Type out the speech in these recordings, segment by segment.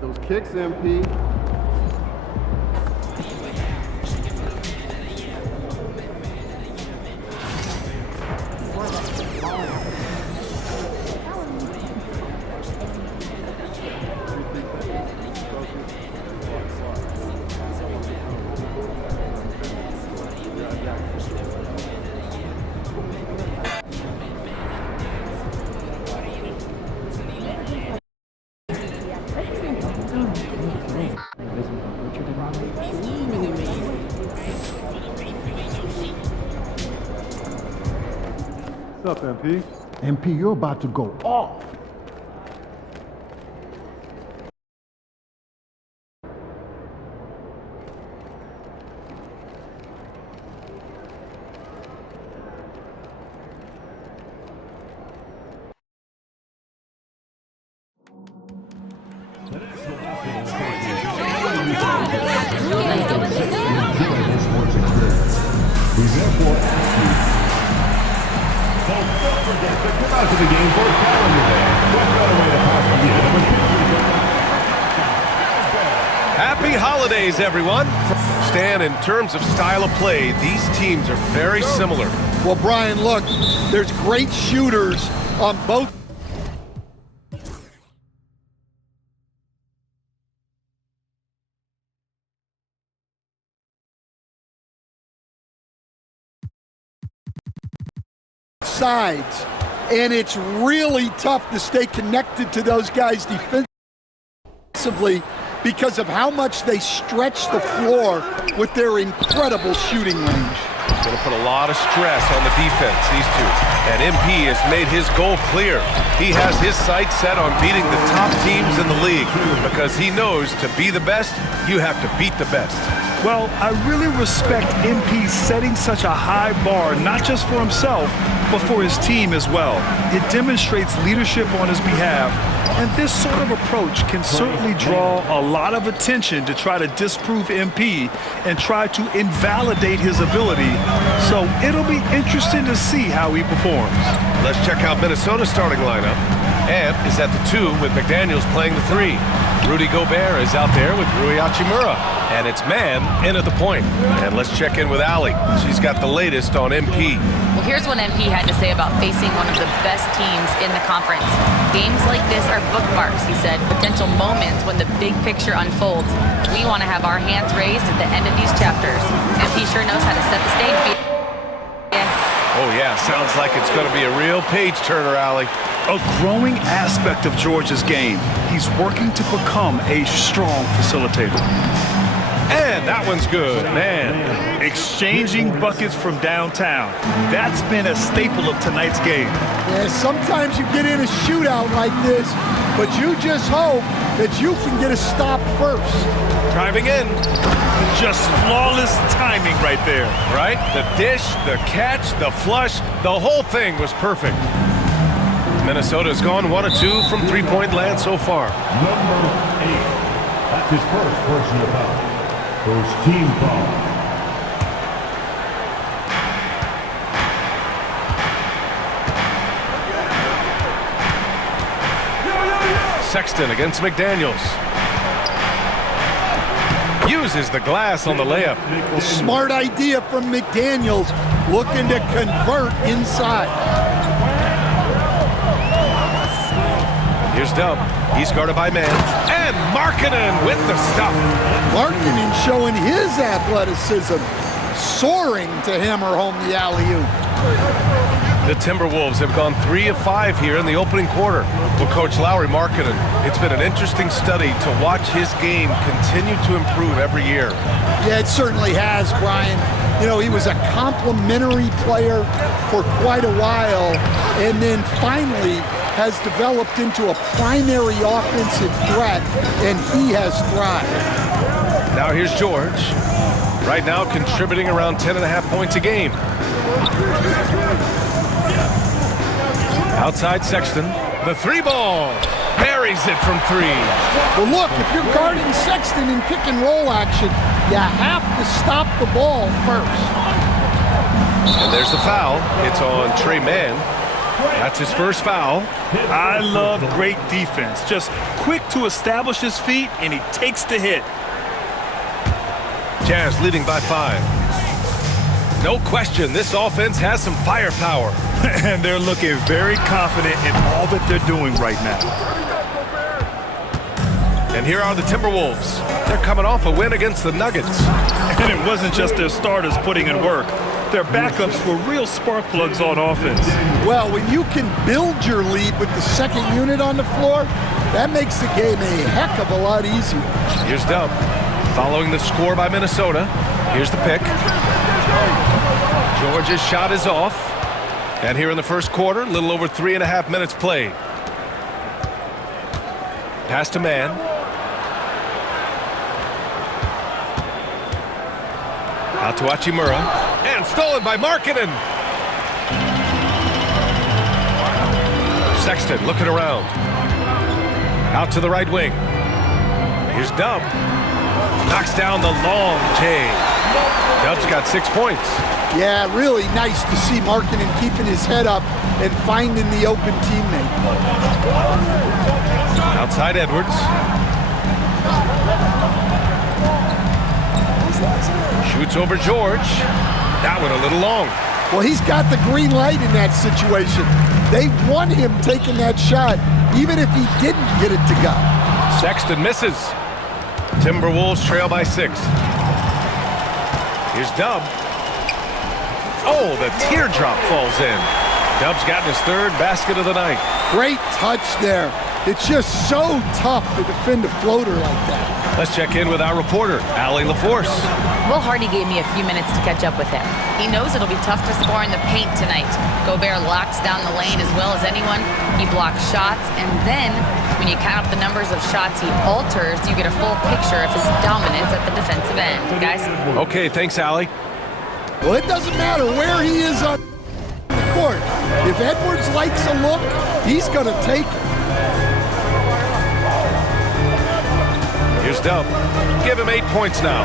Those kicks, MP. What's up, MP? MP, you're about to go off. Happy holidays, everyone. Stan, in terms of style of play, these teams are very similar. Well, Brian, look, there's great shooters on both sides, and it's really tough to stay connected to those guys defensively because of how much they stretch the floor with their incredible shooting range. Going to put a lot of stress on the defense, these two. And MP has made his goal clear. He has his sights set on beating the top teams in the league because he knows to be the best, you have to beat the best. Well, I really respect MP setting such a high bar, not just for himself, but for his team as well. It demonstrates leadership on his behalf, and this sort of approach can certainly draw a lot of attention to try to disprove MP and try to invalidate his ability. So it'll be interesting to see how he performs. Let's check out Minnesota's starting lineup. Ant is at the 2 with McDaniels playing the 3. Rudy Gobert is out there with Rui Hachimura. And it's man in at the point. And let's check in with Allie. She's got the latest on MP. Well, here's what MP had to say about facing one of the best teams in the conference. Games like this are bookmarks, he said, potential moments when the big picture unfolds. We want to have our hands raised at the end of these chapters. MP sure knows how to set the stage. Oh, yeah, sounds like it's going to be a real page-turner, Allie. A growing aspect of George's game. He's working to become a strong facilitator. And that one's good, man. Exchanging buckets from downtown. That's been a staple of tonight's game. Yeah, sometimes you get in a shootout like this, but you just hope that you can get a stop first. Driving in. Just flawless timing right there. Right? The dish, the catch, the flush, the whole thing was perfect. Minnesota's gone 1 of 2 from three-point land so far. Number 8. That's his first personal foul. First team foul. Sexton against McDaniels. Uses the glass on the layup. Smart idea from McDaniels, looking to convert inside. Here's Dub. He's guarded by man. And Markkanen with the stuff. Markkanen showing his athleticism, soaring to hammer home the alley-oop. The Timberwolves have gone 3 of 5 here in the opening quarter. Well, Coach Lauri Markkanen, it's been an interesting study to watch his game continue to improve every year. Yeah, it certainly has, Brian. You know, he was a complimentary player for quite a while, and then finally has developed into a primary offensive threat, and he has thrived. Now here's George. Right now contributing around 10.5 points a game. Outside Sexton. The 3-ball. Buries it from 3. Well, look, if you're guarding Sexton in pick and roll action, you have to stop the ball first. And there's the foul. It's on Trey Mann. That's his first foul. I love great defense. Just quick to establish his feet, and he takes the hit. Jazz leading by 5. No question, this offense has some firepower. And they're looking very confident in all that they're doing right now. And here are the Timberwolves. They're coming off a win against the Nuggets. And it wasn't just their starters putting in work. Their backups were real spark plugs on offense. Well, when you can build your lead with the second unit on the floor, that makes the game a heck of a lot easier. Here's Dub. Following the score by Minnesota. Here's the pick. George's shot is off. And here in the first quarter, a little over 3.5 minutes played. Pass to man. Out to Hachimura. And stolen by Markkanen. Sexton looking around. Out to the right wing. Here's Dub. Knocks down the long J. Dub's got 6 points. Yeah, really nice to see Markkanen keeping his head up and finding the open teammate. Outside Edwards. Shoots over George. That one a little long. Well, he's got the green light in that situation. They want him taking that shot, even if he didn't get it to go. Sexton misses. Timberwolves trail by 6. Here's Dub. Oh, the teardrop falls in. Dub's gotten his 3rd basket of the night. Great touch there. It's just so tough to defend a floater like that. Let's check in with our reporter, Allie LaForce. Will Hardy gave me a few minutes to catch up with him. He knows it'll be tough to score in the paint tonight. Gobert locks down the lane as well as anyone. He blocks shots, and then when you count up the numbers of shots he alters, you get a full picture of his dominance at the defensive end. Guys? Okay, thanks, Allie. Well, it doesn't matter where he is on the court. If Edwards likes a look, he's going to take it. Here's Dub. Give him 8 points now.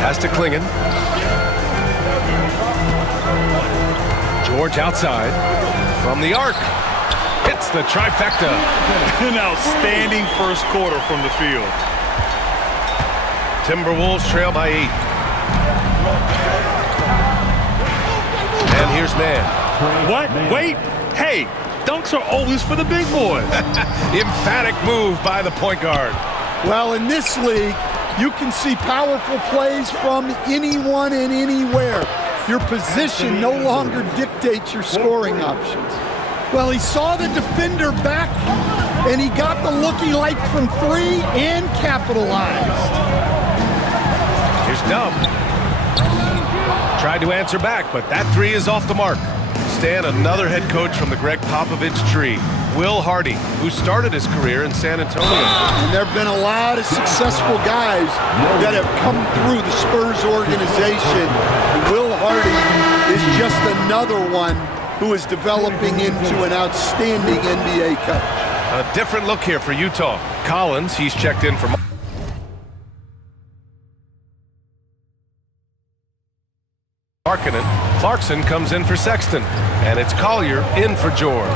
Pass to Klingon. George outside. From the arc. Hits the trifecta. An outstanding first quarter from the field. Timberwolves trail by 8. And here's man. What? Wait. Hey, dunks are always for the big boy. Emphatic move by the point guard. Well, in this league, you can see powerful plays from anyone and anywhere. Your position no longer dictates your scoring options. Well, he saw the defender back, and he got the look he liked from 3 and capitalized. Here's Dub. Tried to answer back, but that 3 is off the mark. Stan, another head coach from the Greg Popovich tree. Will Hardy, who started his career in San Antonio. And there have been a lot of successful guys that have come through the Spurs organization. Will Hardy is just another one who is developing into an outstanding NBA coach. A different look here for Utah. Collins, he's checked in for Markkanen. Clarkson comes in for Sexton. And it's Collier in for George.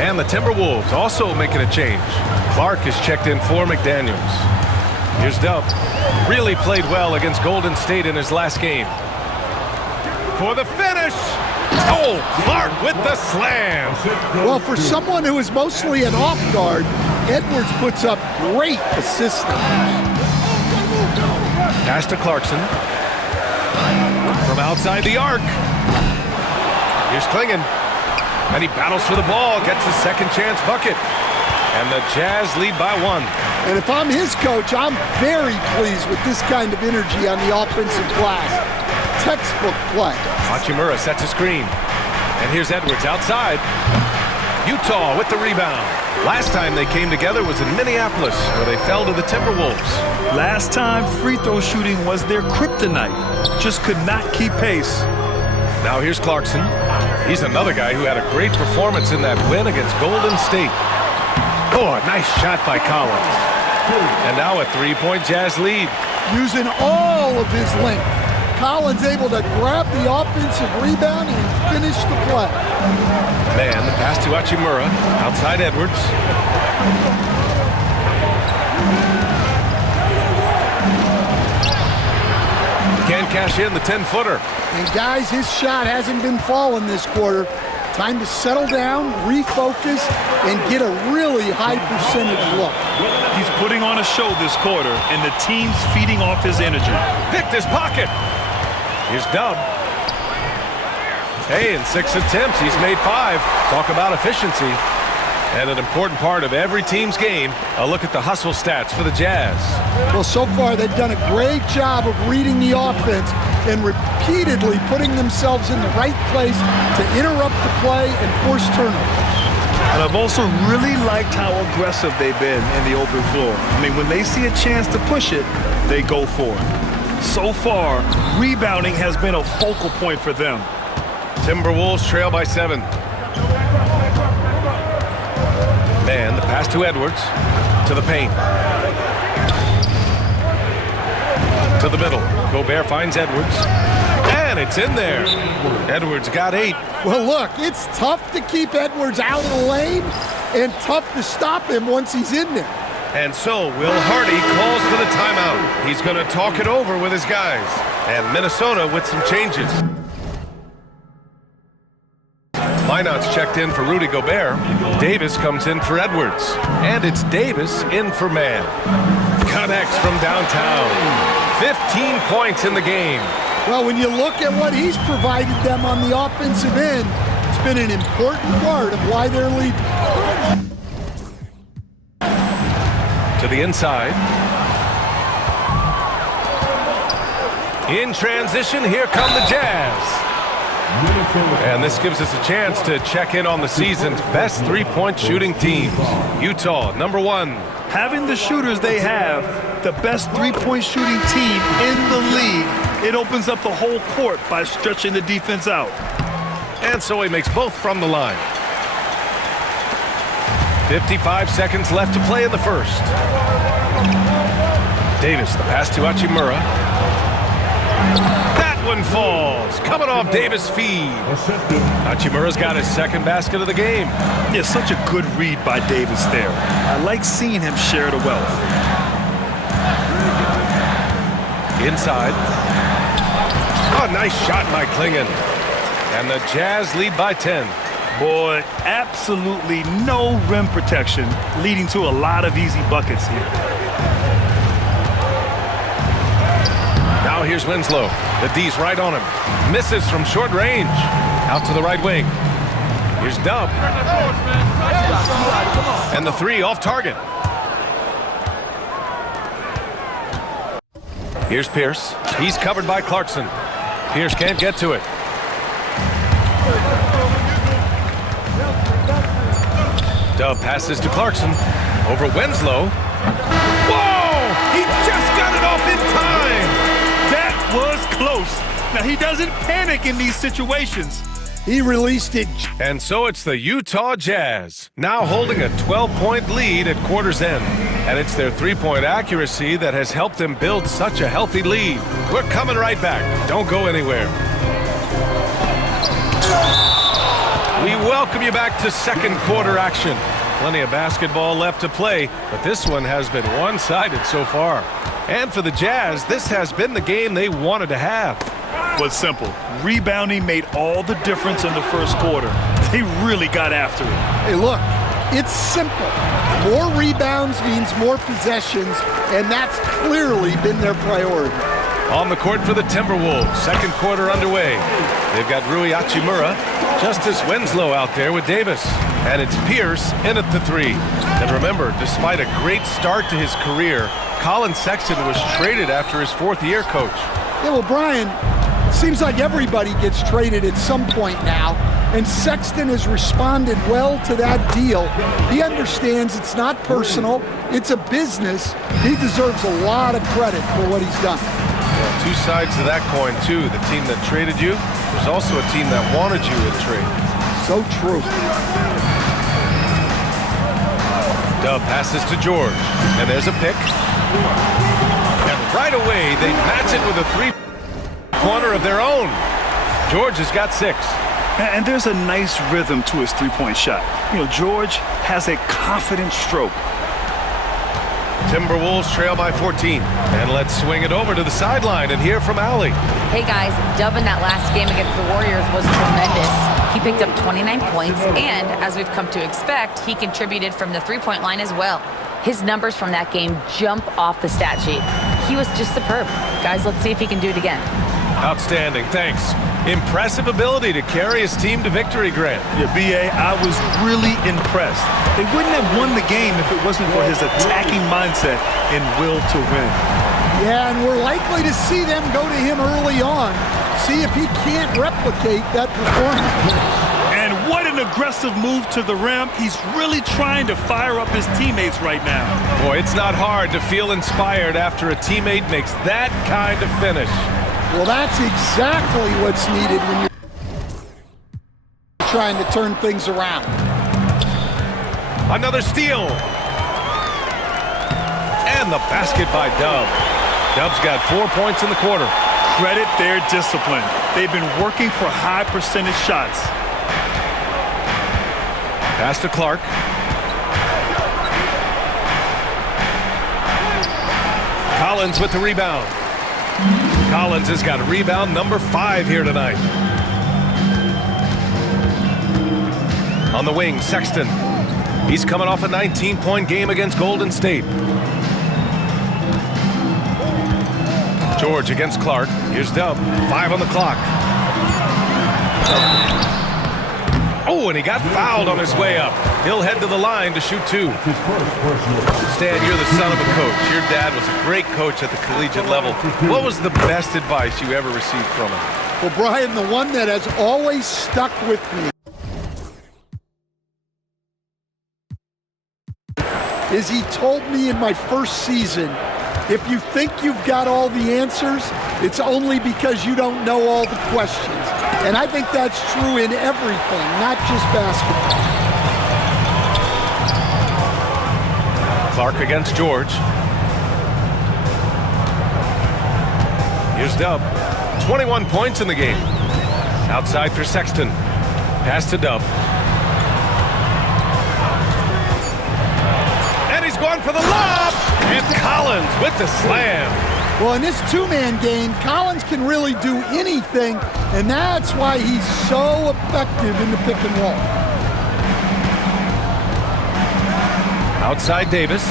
And the Timberwolves also making a change. Clark is checked in for McDaniels. Here's Dub. Really played well against Golden State in his last game. For the finish. Oh, Clark with the slam. Well, for someone who is mostly an off guard, Edwards puts up great assist numbers. Pass to Clarkson. From outside the arc. Here's Klingon. And he battles for the ball, gets his second chance bucket. And the Jazz lead by 1. And if I'm his coach, I'm very pleased with this kind of energy on the offensive glass. Textbook play. Hachimura sets a screen. And here's Edwards outside. Utah with the rebound. Last time they came together was in Minneapolis, where they fell to the Timberwolves. Last time, free throw shooting was their kryptonite. Just could not keep pace. Now here's Clarkson. He's another guy who had a great performance in that win against Golden State. Oh, a nice shot by Collins. And now a 3-point Jazz lead. Using all of his length. Collins able to grab the offensive rebound and finish the play. Man, the pass to Hachimura. Outside Edwards. Can't cash in the 10-footer. And guys, his shot hasn't been falling this quarter. Time to settle down, refocus, and get a really high percentage look. He's putting on a show this quarter, and the team's feeding off his energy. Picked his pocket. Here's Dub. Hey, in 6 attempts, he's made 5. Talk about efficiency. And an important part of every team's game, a look at the hustle stats for the Jazz. Well, so far they've done a great job of reading the offense and repeatedly putting themselves in the right place to interrupt the play and force turnovers. And I've also really liked how aggressive they've been in the open floor. I mean, when they see a chance to push it, they go for it. So far, rebounding has been a focal point for them. Timberwolves trail by 7. Man, the pass to Edwards. To the paint. To the middle. Gobert finds Edwards. And it's in there. Edwards got 8. Well, look, it's tough to keep Edwards out of the lane and tough to stop him once he's in there. And so Will Hardy calls for the timeout. He's going to talk it over with his guys. And Minnesota with some changes. Lineouts checked in for Rudy Gobert. Davis comes in for Edwards. And it's Davis in for Man. Connects from downtown. 15 points in the game. Well, when you look at what he's provided them on the offensive end, it's been an important part of why they're leading. To the inside. In transition, here come the Jazz. And this gives us a chance to check in on the season's best three-point shooting teams. Utah, number 1. Having the shooters they have, the best three-point shooting team in the league, it opens up the whole court by stretching the defense out. And so he makes both from the line. 55 seconds left to play in the first. Davis, the pass to Hachimura. That one falls. Coming off Davis' feed. Hachimura's got his second basket of the game. Yeah, such a good read by Davis there. I like seeing him share the wealth. Inside. Oh, nice shot by Klingon. And the Jazz lead by 10. Boy, absolutely no rim protection, leading to a lot of easy buckets here. Now here's Winslow. The D's right on him. Misses from short range. Out to the right wing. Here's Dub. And the 3 off target. Here's Pierce. He's covered by Clarkson. Pierce can't get to it. Dub passes to Clarkson. Over Winslow. Whoa! He just got it off in time! That was close. Now, he doesn't panic in these situations. He released it. And so it's the Utah Jazz, now holding a 12-point lead at quarter's end. And it's their three-point accuracy that has helped them build such a healthy lead. We're coming right back. Don't go anywhere. We welcome you back to second quarter action. Plenty of basketball left to play, but this one has been one-sided so far. And for the Jazz, this has been the game they wanted to have. Was simple. Rebounding made all the difference in the first quarter. They really got after it. Hey, look, it's simple. More rebounds means more possessions, and that's clearly been their priority. On the court for the Timberwolves, second quarter underway. They've got Rui Hachimura, Justice Winslow out there with Davis. And it's Pierce in at the 3. And remember, despite a great start to his career, Colin Sexton was traded after his 4th year, Coach. Yeah, well, Brian, seems like everybody gets traded at some point now, and Sexton has responded well to that deal. He understands it's not personal, it's a business. He deserves a lot of credit for what he's done. Well, 2 sides to that coin, too. The team that traded you, there's also a team that wanted you in trade. So true. Dub passes to George, and there's a pick. And right away, they match it with a 3. corner of their own. George has got 6. And there's a nice rhythm to his three-point shot. You know, George has a confident stroke. Timberwolves trail by 14. And let's swing it over to the sideline and hear from Allie. Hey guys, Dub in that last game against the Warriors was tremendous. He picked up 29 points, and as we've come to expect, he contributed from the three-point line as well. His numbers from that game jump off the stat sheet. He was just superb. Guys, let's see if he can do it again. Outstanding, thanks. Impressive ability to carry his team to victory, Grant. Yeah, B.A., I was really impressed. They wouldn't have won the game if it wasn't for his attacking mindset and will to win. Yeah, and we're likely to see them go to him early on, see if he can't replicate that performance. And what an aggressive move to the rim. He's really trying to fire up his teammates right now. Boy, it's not hard to feel inspired after a teammate makes that kind of finish. Well, that's exactly what's needed when you're trying to turn things around. Another steal. And the basket by Dub. Dub's got 4 points in the quarter. Credit their discipline. They've been working for high percentage shots. Pass to Clark. Collins with the rebound. Collins has got rebound number 5 here tonight. On the wing, Sexton. He's coming off a 19-point game against Golden State. George against Clark. Here's Dub. 5 on the clock. Oh, and he got fouled on his way up. He'll head to the line to shoot 2. His first personal foul. Stan, you're the son of a coach. Your dad was a great coach at the collegiate level. What was the best advice you ever received from him? Well, Brian, the one that has always stuck with me is he told me in my first season, if you think you've got all the answers, it's only because you don't know all the questions. And I think that's true in everything, not just basketball. Clark against George. Here's Dub. 21 points in the game. Outside for Sexton. Pass to Dub. And he's going for the lob! And Collins with the slam. Well, in this two-man game, Collins can really do anything, and that's why he's so effective in the pick and roll. Outside Davis.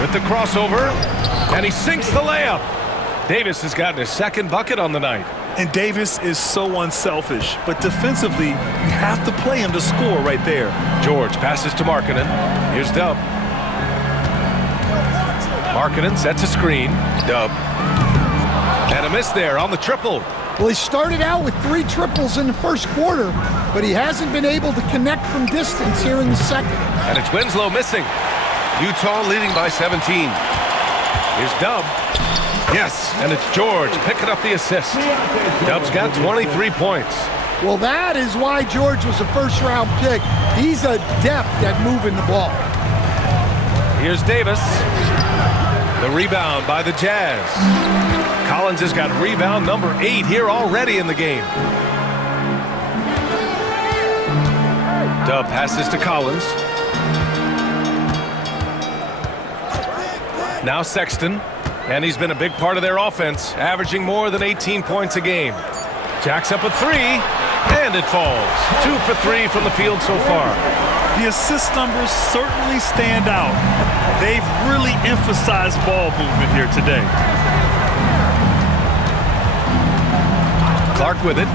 With the crossover, and he sinks the layup. Davis has gotten his second bucket on the night. And Davis is so unselfish, but defensively, you have to play him to score right there. George passes to Markkanen. Here's Dub. Markkanen sets a screen. Dub. And a miss there on the triple. Well, he started out with 3 triples in the first quarter, but he hasn't been able to connect from distance here in the second. And it's Winslow missing. Utah leading by 17. Here's Dub. Yes, and it's George picking up the assist. Dub's got 23 points. Well, that is why George was a first-round pick. He's adept at moving the ball. Here's Davis. The rebound by the Jazz. Collins has got rebound number 8 here already in the game. Dub passes to Collins. Now Sexton. And he's been a big part of their offense, averaging more than 18 points a game. Jacks up a 3, and it falls. 2 for 3 from the field so far. The assist numbers certainly stand out. They've really emphasized ball movement here today. Clark with it.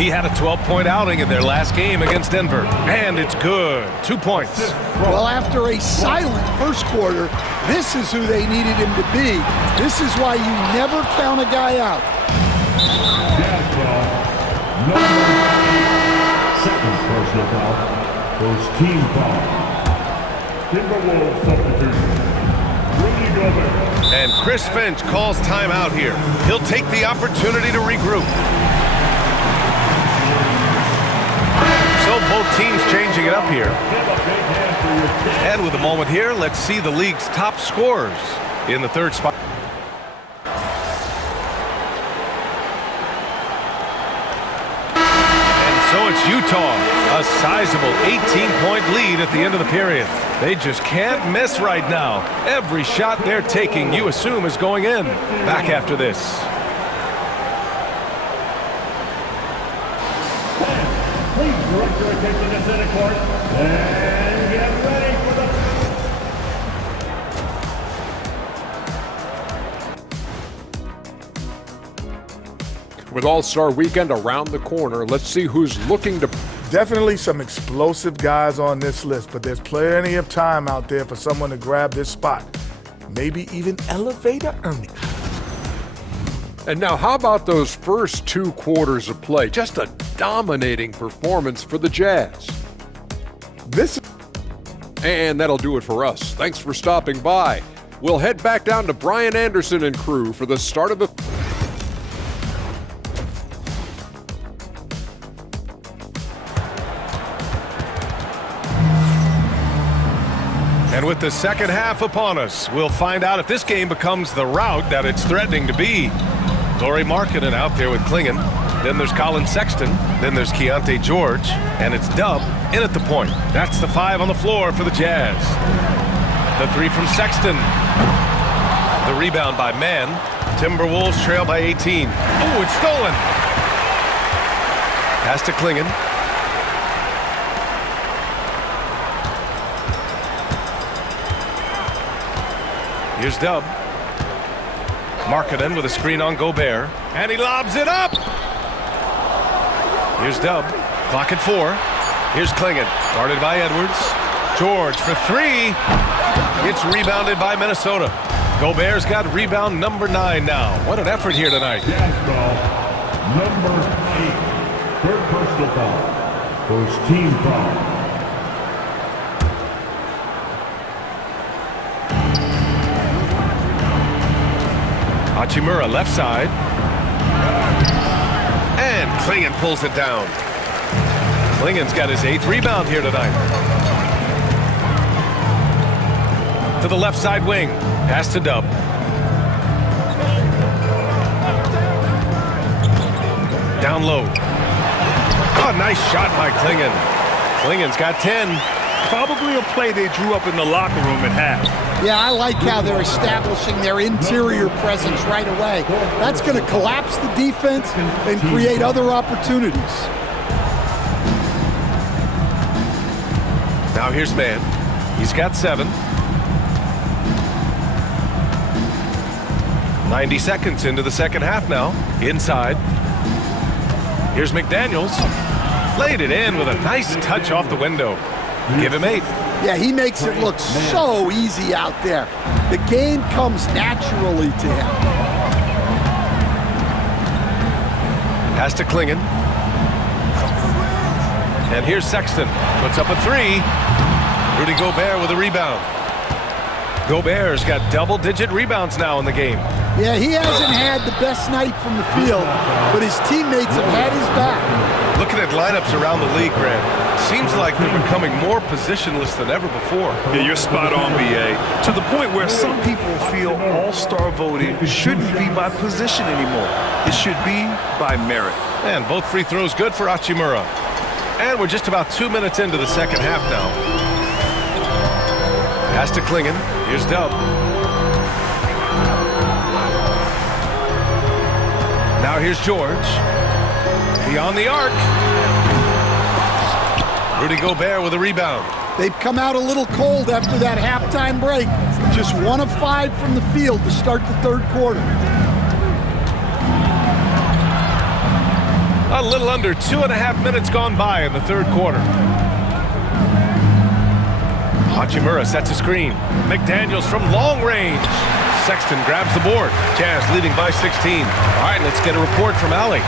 He had a 12-point outing in their last game against Denver. And it's good. 2 points. Well, after a silent first quarter, this is who they needed him to be. This is why you never count a guy out. Jazz foul. Number 7 personal foul. First team foul. Timberwolves substitution. Rudy Gobert. And Chris Finch calls timeout here. He'll take the opportunity to regroup. So both both teams changing it up here. And with a moment here, let's see the league's top scorers in the third spot. So it's Utah, a sizable 18-point lead at the end of the period. They just can't miss right now. Every shot they're taking, you assume, is going in. Back after this. Please direct your attention to center court and get ready for the... With All-Star Weekend around the corner, let's see who's looking to... Definitely some explosive guys on this list, but there's plenty of time out there for someone to grab this spot. Maybe even elevate a earning. And now how about those first 2 quarters of play? Just a dominating performance for the Jazz. And that'll do it for us. Thanks for stopping by. We'll head back down to Brian Anderson and crew for the start of the... And with the second half upon us, we'll find out if this game becomes the rout that it's threatening to be. Lauri Markkanen out there with Klingon. Then there's Colin Sexton. Then there's Keontae George. And it's Dub in at the point. That's the 5 on the floor for the Jazz. The 3 from Sexton. The rebound by Mann. Timberwolves trail by 18. Oh, it's stolen. Pass to Klingon. Here's Dub. Markkanen with a screen on Gobert. And he lobs it up! Here's Dub. Clock at 4. Here's Klingon. Guarded by Edwards. George for 3. It's rebounded by Minnesota. Gobert's got rebound number 9 now. What an effort here tonight. Jazz foul, number 8. Third personal foul. First team foul. Hachimura left side. And Klingon pulls it down. Klingon's got his 8th rebound here tonight. To the left side wing. Pass to Dub. Down low. Oh, nice shot by Klingon. Klingon's got 10. Probably a play they drew up in the locker room at half. Yeah, I like how they're establishing their interior presence right away. That's going to collapse the defense and create other opportunities. Now here's Mann. He's got 7. 90 seconds into the second half now. Inside. Here's McDaniels. Laid it in with a nice touch off the window. Give him 8. Yeah, he makes it look so easy out there. The game comes naturally to him. Pass to Klingon. And here's Sexton. Puts up a 3. Rudy Gobert with a rebound. Gobert's got double-digit rebounds now in the game. Yeah, he hasn't had the best night from the field, but his teammates have had his back. Looking at lineups around the league, Grant, seems like they're becoming more positionless than ever before. Yeah, you're spot on, B.A. To the point where some people feel all-star voting shouldn't be by position anymore. It should be by merit. And both free throws good for Hachimura. And we're just about 2 minutes into the second half now. Pass to Klingon. Here's Dub. Now here's George. Beyond the arc. Rudy Gobert with a rebound. They've come out a little cold after that halftime break. Just 1 of 5 from the field to start the third quarter. A little under 2.5 minutes gone by in the third quarter. Hachimura sets a screen. McDaniels from long range. Sexton grabs the board. Jazz leading by 16. All right, let's get a report from Allie.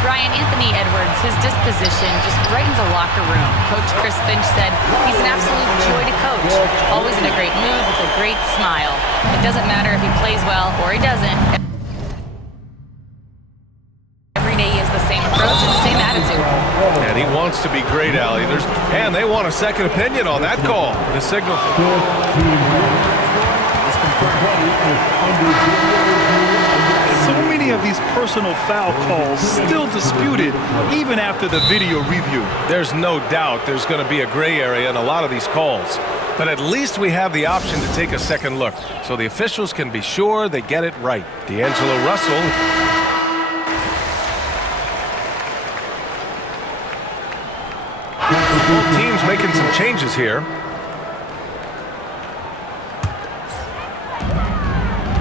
Brian, Anthony Edwards, his disposition just brightens a locker room. Coach Chris Finch said he's an absolute joy to coach. Always in a great mood with a great smile. It doesn't matter if he plays well or he doesn't. Every day he has the same approach and the same attitude. And he wants to to be great, Allie. And they want a second opinion on that call. The signal. So many of these personal foul calls still disputed even after the video review. There's no doubt there's going to be a gray area in a lot of these calls. But at least we have the option to take a second look, so the officials can be sure they get it right. D'Angelo Russell. Both teams making some changes here.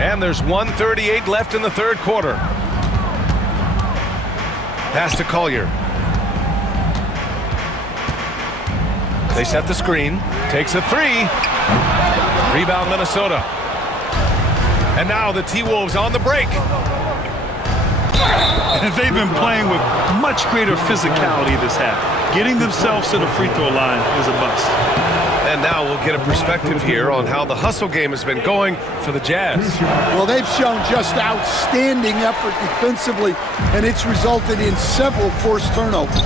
And there's 1:38 left in the third quarter. Pass to Collier. They set the screen. Takes a three. Rebound Minnesota. And now the T-Wolves on the break. And they've been playing with much greater physicality this half. Getting themselves to the free throw line is a must. And now we'll get a perspective here on how the hustle game has been going for the Jazz. Well, they've shown just outstanding effort defensively, and it's resulted in several forced turnovers.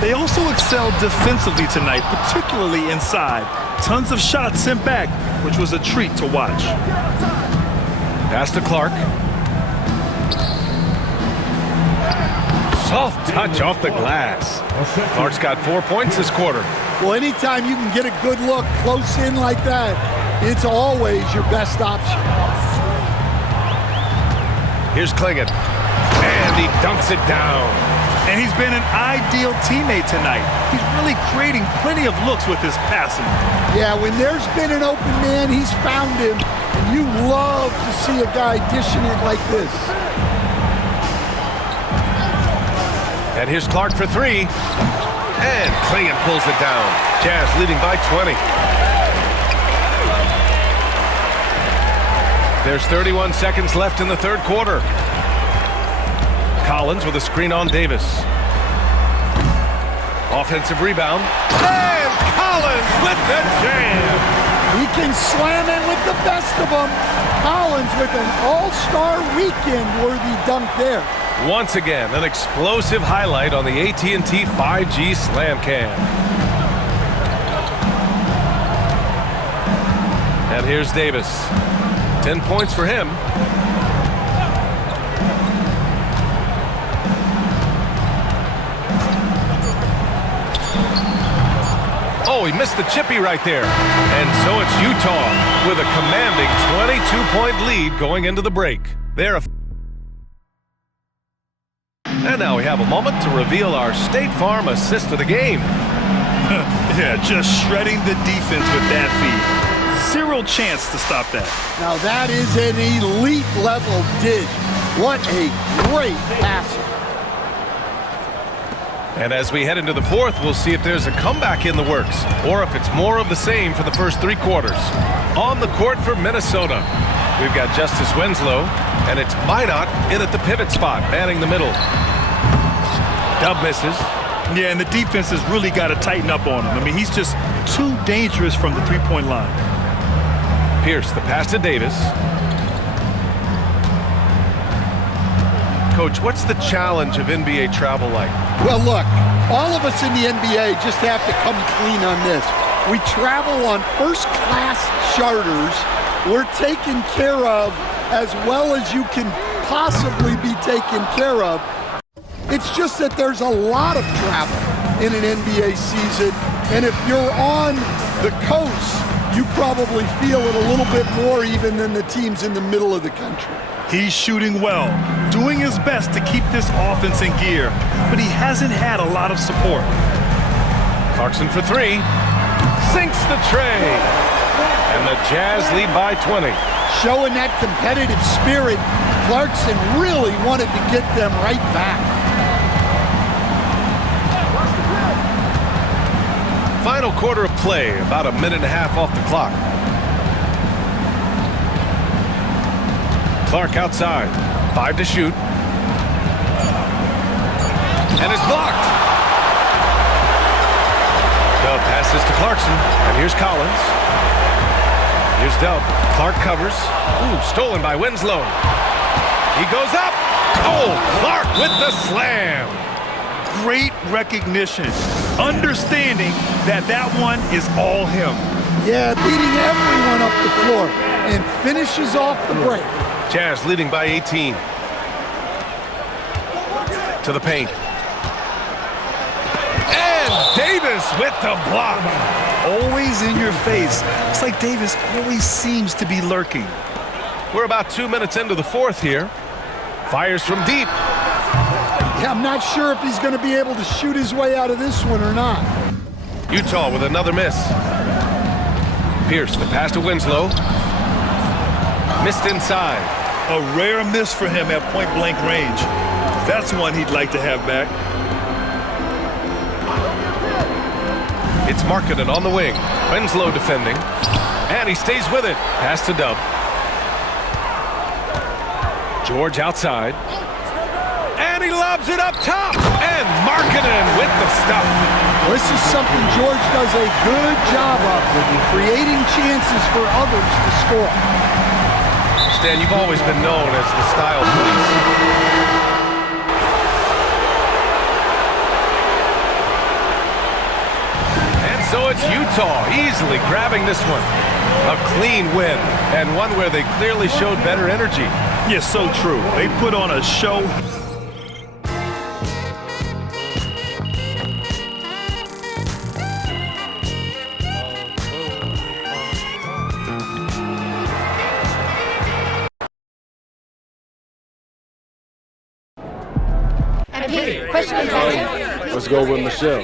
They also excelled defensively tonight, particularly inside. Tons of shots sent back, which was a treat to watch. Pass to Clark. Soft touch off the glass. Clark's got 4 points this quarter. Well, anytime you can get a good look close in like that, it's always your best option. Here's Clingan. And he dunks it down. And he's been an ideal teammate tonight. He's really creating plenty of looks with his passing. Yeah, when there's been an open man, he's found him. And you love to see a guy dishing it like this. And here's Clark for three. And Clingan pulls it down. Jazz leading by 20. There's 31 seconds left in the third quarter. Collins with a screen on Davis. Offensive rebound. And Collins with the jam. He can slam it with the best of them. Collins with an all-star weekend-worthy dunk there. Once again, an explosive highlight on the AT&T 5G Slam Cam. And here's Davis. 10 points for him. Oh, he missed the chippy right there. And so it's Utah with a commanding 22-point lead going into the break. And now we have a moment to reveal our State Farm assist of the game. Yeah, just shredding the defense with that feed. Zero chance to stop that. Now that is an elite level dish. What a great passer. And as we head into the fourth, we'll see if there's a comeback in the works or if it's more of the same for the first three quarters. On the court for Minnesota, we've got Justice Winslow, and it's Minot in at the pivot spot, manning the middle. Dub misses. Yeah, and the defense has really got to tighten up on him. I mean, he's just too dangerous from the three-point line. Pierce, the pass to Davis. Coach, what's the challenge of NBA travel like? Well, look, all of us in the NBA just have to come clean on this. We travel on first-class charters. We're taken care of as well as you can possibly be taken care of. It's just that there's a lot of travel in an NBA season, and if you're on the coast, you probably feel it a little bit more even than the teams in the middle of the country. He's shooting well, doing his best to keep this offense in gear, but he hasn't had a lot of support. Clarkson for three. Sinks the tray. And the Jazz lead by 20. Showing that competitive spirit, Clarkson really wanted to get them right back. Final quarter of play, about a minute and a half off the clock. Clark outside, 5 to shoot. And it's blocked. Dub passes to Clarkson, and here's Collins. Here's Dub. Clark covers. Ooh, stolen by Winslow. He goes up. Oh, Clark with the slam. great recognition, understanding that that one is all him. Yeah, leading everyone up the floor and finishes off the break. Jazz leading by 18. To the paint. And Davis with the block. Always in your face. It's like Davis always seems to be lurking. We're about 2 minutes into the fourth here. Fires from deep. Yeah, I'm not sure if he's going to be able to shoot his way out of this one or not. Utah with another miss. Pierce, the pass to Winslow. Missed inside. A rare miss for him at point-blank range. That's one he'd like to have back. It's Markkanen on the wing. Winslow defending. And he stays with it. Pass to Dub. George outside. And he lobs it up top. And Markkanen with the stuff. This is something George does a good job of, creating chances for others to score. Stan, you've always been known as the style police. So it's Utah easily grabbing this one. A clean win, and one where they clearly showed better energy. Yes, so true. They put on a show. MP, question and answer. Let's go with Michelle.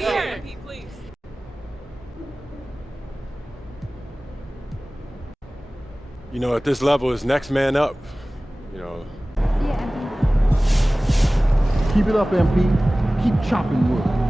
You know, at this level, it's next man up. You know. Keep it up, MP. Keep chopping wood.